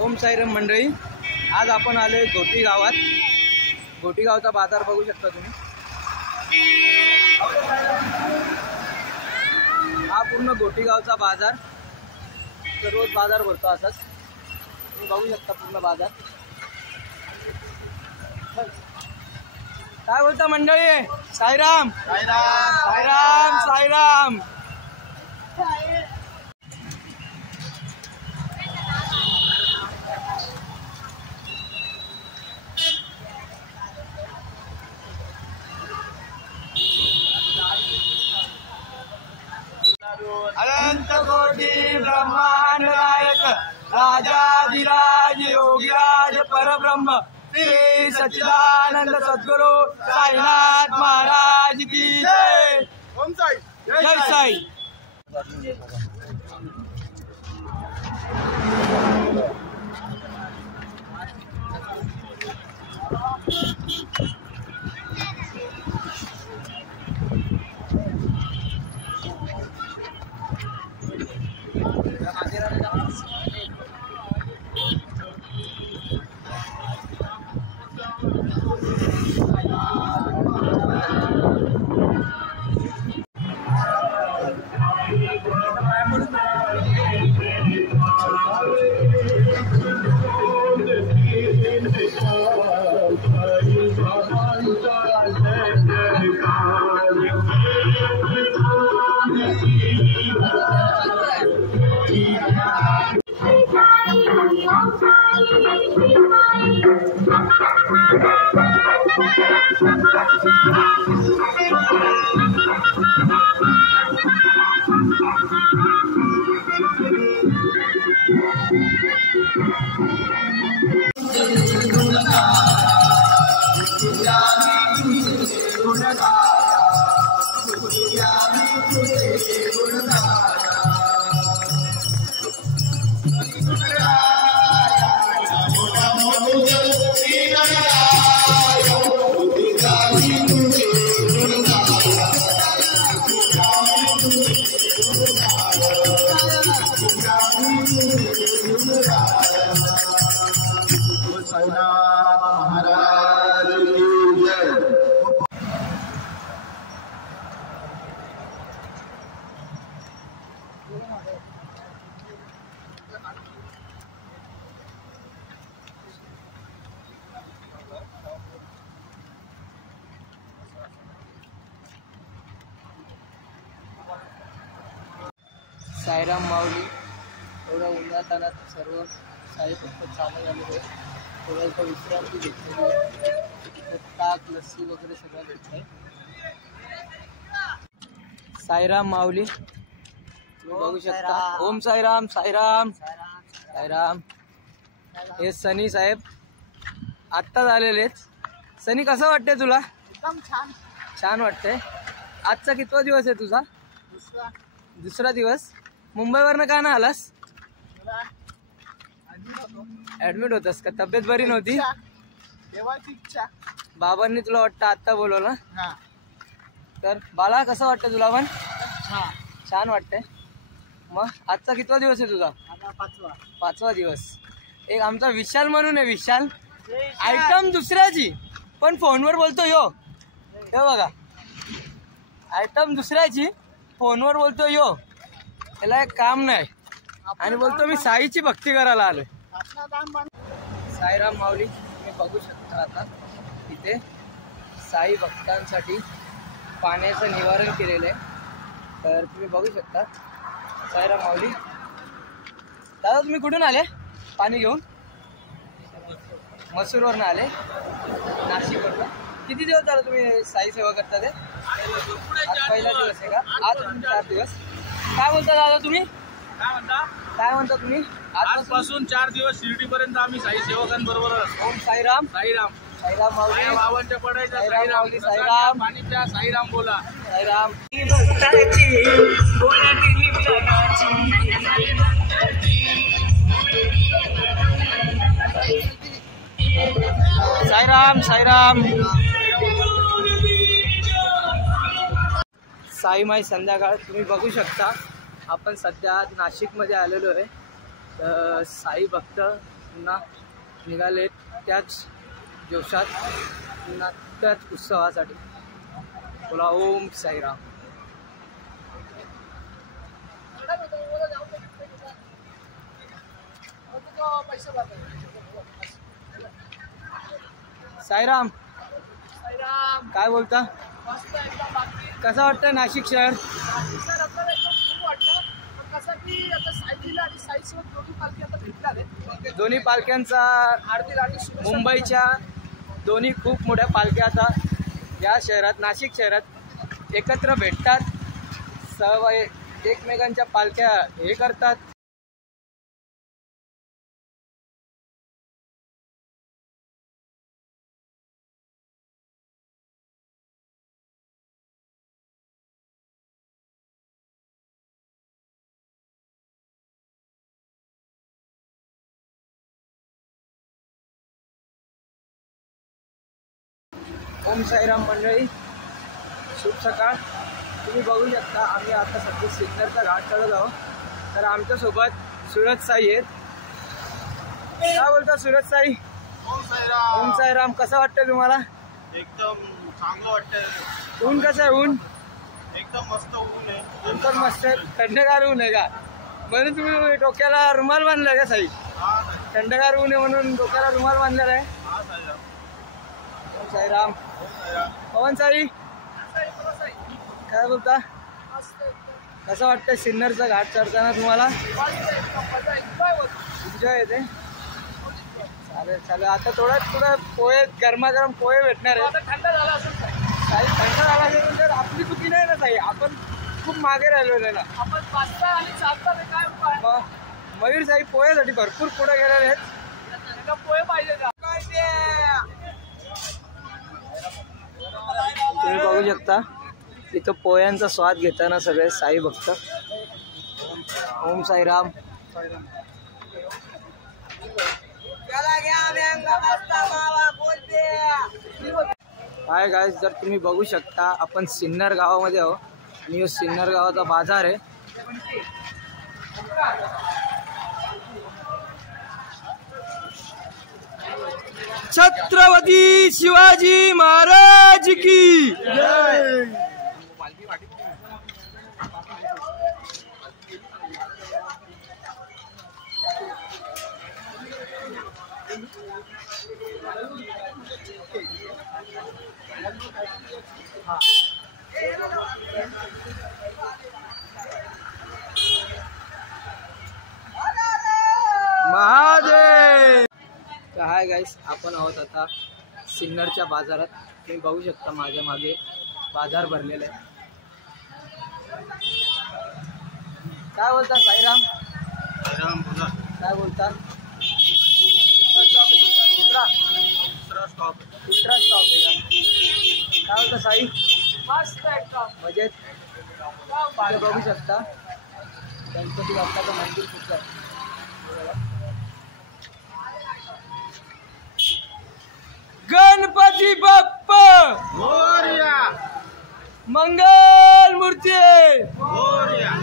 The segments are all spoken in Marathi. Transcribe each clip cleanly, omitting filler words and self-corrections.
ओम साईराम मंडळी, आज आपण आलोय घोटी गावात. घोटी गावचा बाजार बघू शकता तुम्ही. हा पूर्ण घोटी गावचा बाजार. रोज बाजार भरतो असाच. तुम्ही बघू शकता पूर्ण बाजार. काय बोलता मंडळी? साईराम साईराम साईराम साईराम. अनंत कोटी ब्रह्मांड नायक राजाधिराज योगीराज परब्रह्म श्री सच्चिदानंद सद्गुरु साईनाथ महाराज की जय. ओम साई जय साई. साईराम माऊली. थोडं उन्हातानात सर्व साहित्य चालू झालेलं आहे. थोडं इथं विश्रांती घेतलेली आहे. ताक लस्सी वगैरे सगळं भेटत आहे. साईराम माऊली बघू शकता. ओम साईराम साईराम साईराम. हे सनी साहेब आत्ता झालेलेच. सनी कसं वाटतंय तुला? एकदम छान छान वाटतंय. आजचा कितवा दिवस आहे तुझा? दुसरा दिवस. मुंबईवरनं का ना आलास? ऍडमिट होतास का? तब्येत बरी नव्हती? बाबांनी तुला वाटतं आत्ता बोलवलं. तर बाला कसं वाटतं तुला? पण छान वाटतंय. मग आजचा कितवा दिवस आहे तुझा? पाचवा दिवस. एक आमचा विशाल म्हणून आहे. विशाल आयटम दुसऱ्याची पण फोनवर बोलतो. यो हे बघा, आयटम दुसऱ्याची फोनवर बोलतो. यो त्याला एक काम नाही आणि बोलतो मी साईची भक्ती करायला आलोय. साईराम माऊली तुम्ही बघू शकता. आता इथे साई भक्तांसाठी पाण्याचं निवारण केलेलं आहे. तर तुम्ही बघू शकता. साईराम माऊली. दादा तुम्ही कुठून आले पाणी घेऊन? मसूरवरनं आले, नाशिकवरनं. किती दिवस झालं तुम्ही साई सेवा करता? ते पहिला दिवस आहे का? आज 4 दिवस. काय बोलता दादा तुम्ही? काय म्हणता तुम्ही? आजपासून 4 दिवस शिर्डी पर्यंत आम्ही साई सेवकांबरोबर. ओम साईराम साईराम साईराम माऊली. बाबांच्या पडायच्या साईराम साईराम पाणी प्या. साईराम बोला. साईराम. साईराम साईराम. साई माई संध्याकाळ तुम्ही बघू शकता. आपण सध्या नाशिकमध्ये आलेलो आहे. तर साई भक्त पुन्हा निघाले त्याच जोशात, पुन्हा त्याच उत्सवासाठी. बोला ओम साईराम. साईराम, काय बोलता? कसं वाटतं नाशिक शहर? दोन्ही पालख्यांचा मुंबईच्या दोन्ही खूप मोठ्या पालख्या आता या शहरात, नाशिक शहरात एकत्र भेटतात. सर्व एकमेकांच्या पालख्या हे करतात. ओम साईराम मंडळी, शुभ सकाळ. तुम्ही बघू शकता आम्ही आता सध्या सिन्नरचा घाट चढत आहोत. तर आमच्यासोबत सूरज साई आहेत. काय बोलता सूरज साई? ओम साईराम. कसं वाटतं तुम्हाला? एकदम चांगलं वाटतंय. ऊन कसं आहे? ऊन एकदम मस्त ऊन आहे. एकदम मस्त थंडगार ऊन आहे का? म्हणून तुम्ही डोक्याला रुमाल बांधलाय का साई? थंडगार ऊन आहे म्हणून डोक्याला रुमाल बांधलेला आहे. ओम साईराम. पवन साई, काय बोलता? कसं वाटतं सिन्नरचा घाट चढताना तुम्हाला? एन्जॉय येते. चालेल चालेल. आता थोडं पोहे, गरमागरम पोहे भेटणार आहे. थंड झाला असेल तर आपली चुकी नाही ना ताई, आपण खूप मागे राहिलो ना. मग मयूर साई पोह्यासाठी भरपूर पुढे गेलेले आहेत. पोहे पाहिजे का? तुम्ही बघू शकता इथं पोह्यांचा स्वाद घेताना सगळे साई भक्त. ओम साईराम. हाय गाईज, जर तुम्ही बघू शकता आपण सिन्नर गावामध्ये आहोत आणि सिन्नर गावाचा बाजार आहे. छत्रपती शिवाजी महाराज की जय. महादेव. तर हाय गाईस, आपण आहोत आता सिन्नरच्या बाजारात. तुम्ही बघू शकता माझ्या मागे बाजार भरलेला आहे. काय बोलता साईराम? काय बोलता? दुसरा स्टॉप आहे का? काय बोलता साई? मजेत. बघू शकता गणपती बाप्पाचं मंदिर कुठलं आहे. गणपती बाप्पा मोरया. मंगल मूर्ती मोरया.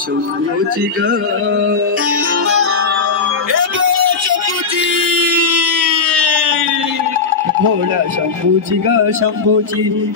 शंभूची ग भोळा शंभूची ग शंभूची.